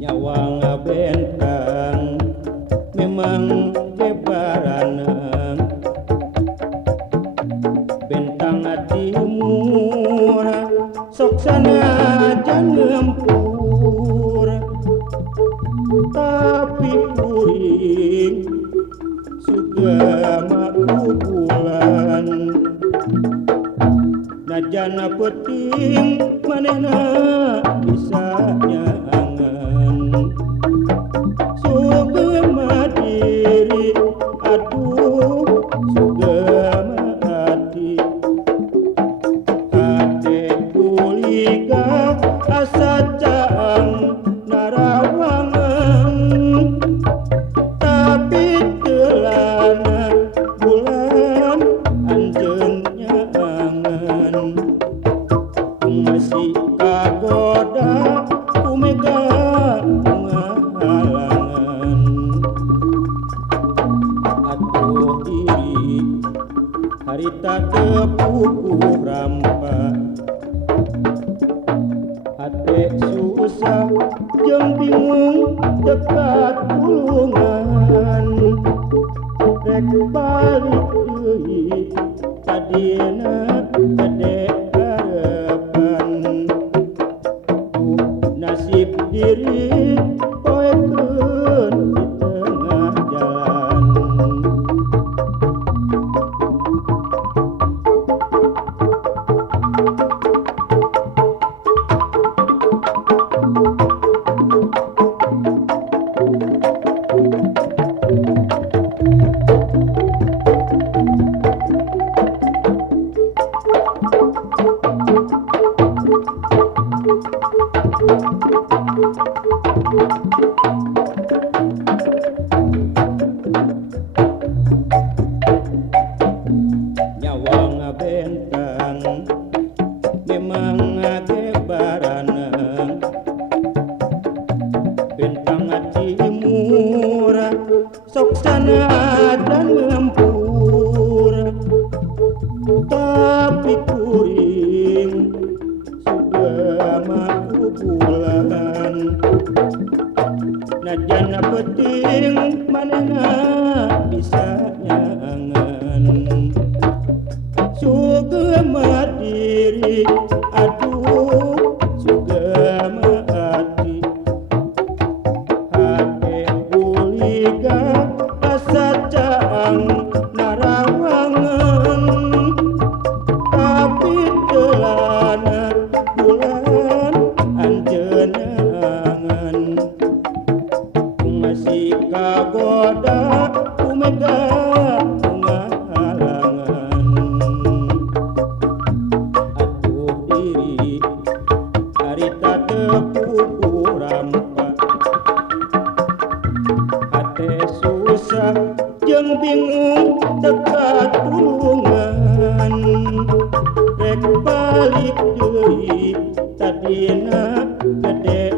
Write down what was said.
Nyawang bentang memang kebaranang bentang timur sok sanajan ngempur tapi kuring sugama bulan najana peting manehna bisa nyaangan sugema diri aduh sugema hati kate kuliga asa caang narawangan tapi telana bulan anjeun nyaangan masih kagoda kumega ngahalangan atuh diri harita tepuku rampa hate susah jeung bingung dekat tulungan rek balik deui tadina gede harapan nasib diri poekeun di tengah jalan nyawang bentang memang gebaranang bentang timur sok sanajan ngempur tapi kuring sugama bulan najana peting manehna bisa nyaangan sugema diri aduh sugema hati hate kuliga asa caang narawangan tapi telana bulan anjeun nyaangan masih kagoda kumega ngahalangan atuh diri harita tepuku rampa hate susah jeung bingung dekat tulungan rek balik deui tadina gede